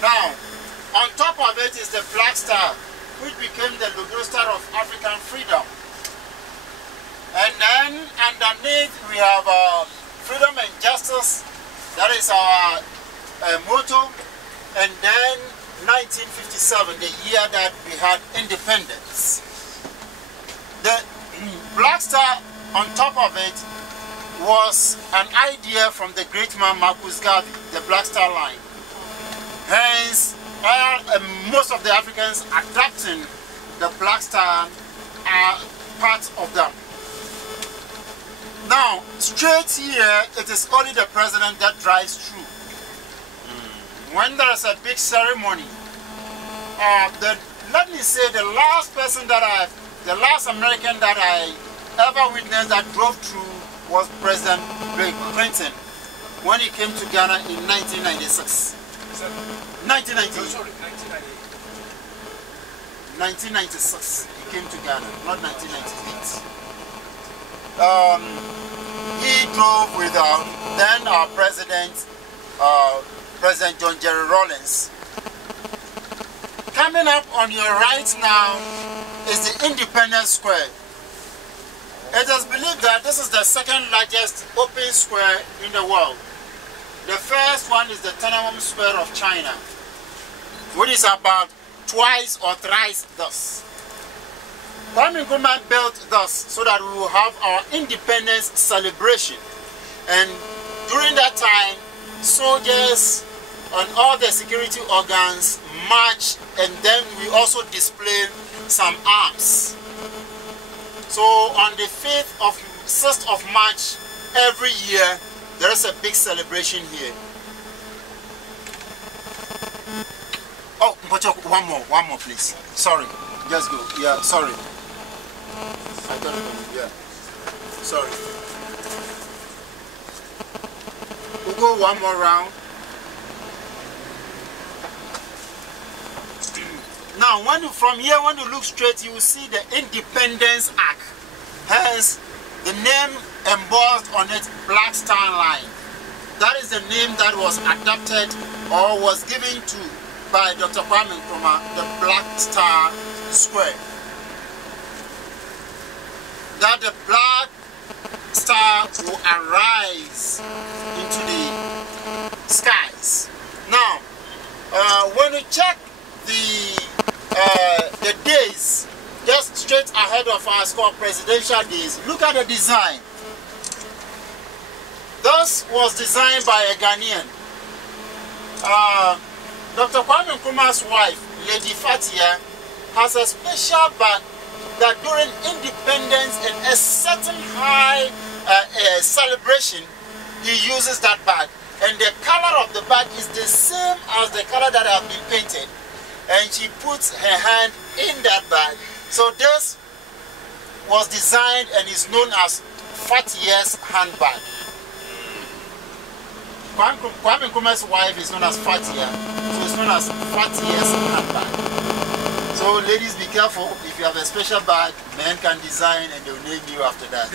Now, on top of it is the Black Star, which became the logo star of African freedom. And then underneath we have freedom and justice. That is our motto. And then 1957, the year that we had independence. The Black Star on top of it was an idea from the great man Marcus Garvey, the Black Star line. Hence, most of the Africans adopting the Black Star are part of them. Now, straight here, it is only the president that drives through. When there is a big ceremony, let me say the last American that I ever witnessed that drove through was President Bill Clinton when he came to Ghana in 1996. 1996, he came to Ghana, not 1998. He drove with then our president, President John Jerry Rawlings. Coming up on your right now is the Independence Square. It is believed that this is the second largest open square in the world. The first one is the Tiananmen Square of China, which is about twice or thrice this. Kwame Nkrumah built this so that we will have our independence celebration. And during that time, soldiers and all the security organs march, and then we also display some arms. So on the 6th of March every year, there is a big celebration here. Oh, but one more please. Sorry, just go. Yeah, sorry. I don't know. Yeah, sorry. We'll go one more round. Now, from here, when you look straight, you will see the Independence Arc. Hence, the name embossed on it, Black Star Line. That is the name that was adopted or was given to by Dr. Kwame Nkrumah, the Black Star Square. That the Black Star will arise into the skies. Now, when you check the days just straight ahead of us called presidential days, look at the design. This was designed by a Ghanaian. Dr. Kwame Nkrumah's wife, Lady Fatia, has a special bag that during independence and a certain high celebration, he uses that bag. And the color of the bag is the same as the color that has been painted. And she puts her hand in that bag. So this was designed and is known as Fatia's handbag. Kwame Nkrumah's wife is known as Fatia, so it's known as Fatia's handbag. So ladies, be careful. If you have a special bag, men can design and they'll name you after that.